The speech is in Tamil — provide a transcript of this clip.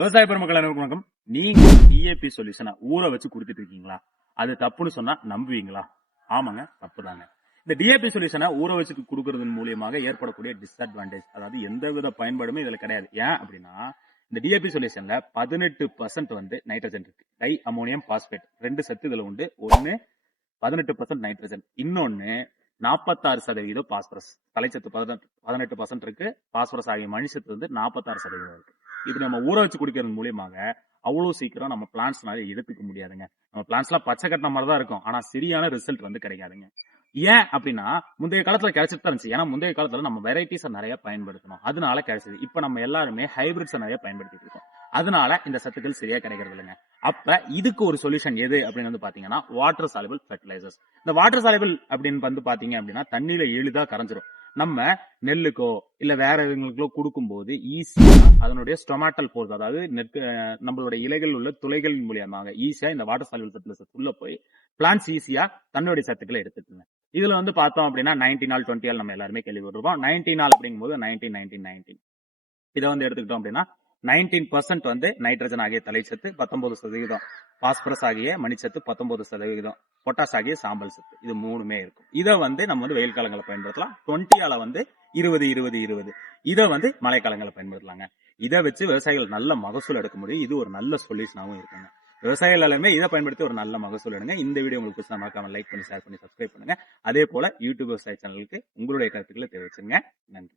விவசாய பெருமக்கள் அனைவருக்கும் வணக்கம். நீங்க டிஏபி சொல்யூஷனை ஊற வச்சு குடுத்துட்டு இருக்கீங்களா? அது தப்புன்னு சொன்னா நம்புவீங்களா? ஆமாங்க, தப்புதாங்க. இந்த டிஏபி சொல்யூஷனை ஊற வச்சு கொடுக்கறதன் மூலியமாக ஏற்படக்கூடிய டிஸ்அட்வான்டேஜ், அதாவது எந்தவித பயன்பாடுமே இதுல கிடையாது. ஏன் அப்படின்னா, இந்த டிஏபி சொல்யூஷன்ல 18% வந்து நைட்ரஜன் இருக்கு. டை அமோனியம் பாஸ்பேட் 2 சத்து இதுல உண்டு. ஒன்னு 18% நைட்ரஜன், இன்னொன்னு 46% பாஸ்பரஸ். தலைச்சத்து 18% இருக்கு. பாஸ்பரஸ் ஆகிய மணிச்சத்து வந்து 46% இருக்கு. இது நம்ம ஊற வச்சு குடிக்கிறது மூலியமாக அவ்வளவு சீக்கிரம் நம்ம பிளான்ட்ஸ்னால எடுத்துக்க முடியாதுங்க. நம்ம பிளான்ட்ஸ்லாம் பச்சை கட்டின மாதிரி தான் இருக்கும், ஆனா சரியான ரிசல்ட் வந்து கிடைக்காதுங்க. ஏன் அப்படின்னா, முந்தைய காலத்துல கிடைச்சிட்டு தான் இருந்துச்சு. ஏன்னா முந்தைய காலத்துல நம்ம வெரைட்டிஸ் நிறைய பயன்படுத்தணும், அதனால கிடைச்சது. இப்ப நம்ம எல்லாருமே ஹைபிரிட்ஸ் நிறைய பயன்படுத்திட்டு இருக்கோம், அதனால இந்த சத்துக்கள் சரியா கிடைக்கிறது இல்லைங்க. அப்ப இதுக்கு ஒரு சொல்யூஷன் எது அப்படின்னு வந்து பாத்தீங்கன்னா, வாட்டர் சாலுபிள் ஃபெர்டிலைசர்ஸ். இந்த வாட்டர் சாலுபிள் அப்படின்னு வந்து பாத்தீங்க அப்படின்னா தண்ணியில எளிதா கரைஞ்சிரும். நம்ம நெல்லுக்கோ இல்ல வேற எதுங்களுக்கோ கொடுக்கும் போது ஈஸியா அதனுடைய ஸ்டொமேட்டல் போர்ஸ், அதாவது நம்மளுடைய இலைகள் உள்ள துளைகள் மூலியமாக ஈஸியா இந்த வாட்டர் சாலுபிள் ஃபெர்டிலைசர்ஸ் உள்ள போய் பிளான்ட்ஸ் ஈஸியா தன்னுடைய சத்துக்களை எடுத்துக்குங்க. இதுல வந்து பார்த்தோம் அப்படின்னா 90 நாள் 20 நாள் நம்ம எல்லாருமே கேள்விப்பட்டிருப்போம். 90 நாள் அப்படிங்கும்போது 19 இதை வந்து எடுத்துக்கிட்டோம் அப்படின்னா 19% வந்து நைட்ரஜன் ஆகிய தலைச்சத்து, 19% பாஸ்பரஸ் ஆகிய மணிச்சத்து, 19% பொட்டாஸ் ஆகிய சாம்பல் சத்து, இது மூணுமே இருக்கும். இதை வந்து நம்ம வந்து வெயில் காலங்களை பயன்படுத்தலாம். 20 வந்து 20 இதை வந்து மழை காலங்களை பயன்படுத்தலாங்க. இதை வச்சு விவசாயிகள் நல்ல மகசூல் எடுக்க முடியும். இது ஒரு நல்ல சொல்யூஷனாகவும் இருக்குங்க. விவசாயிகள் எல்லாமே இதை பயன்படுத்தி ஒரு நல்ல மகசூல் எடுங்க. இந்த வீடியோ உங்களுக்கு மறக்காம லைக் பண்ணி, ஷேர் பண்ணி, சப்ஸ்கிரைப் பண்ணுங்க. அதே போல யூடியூப் விவசாய சேனலுக்கு உங்களுடைய கருத்துக்களை தெரிவிச்சுங்க. நன்றி.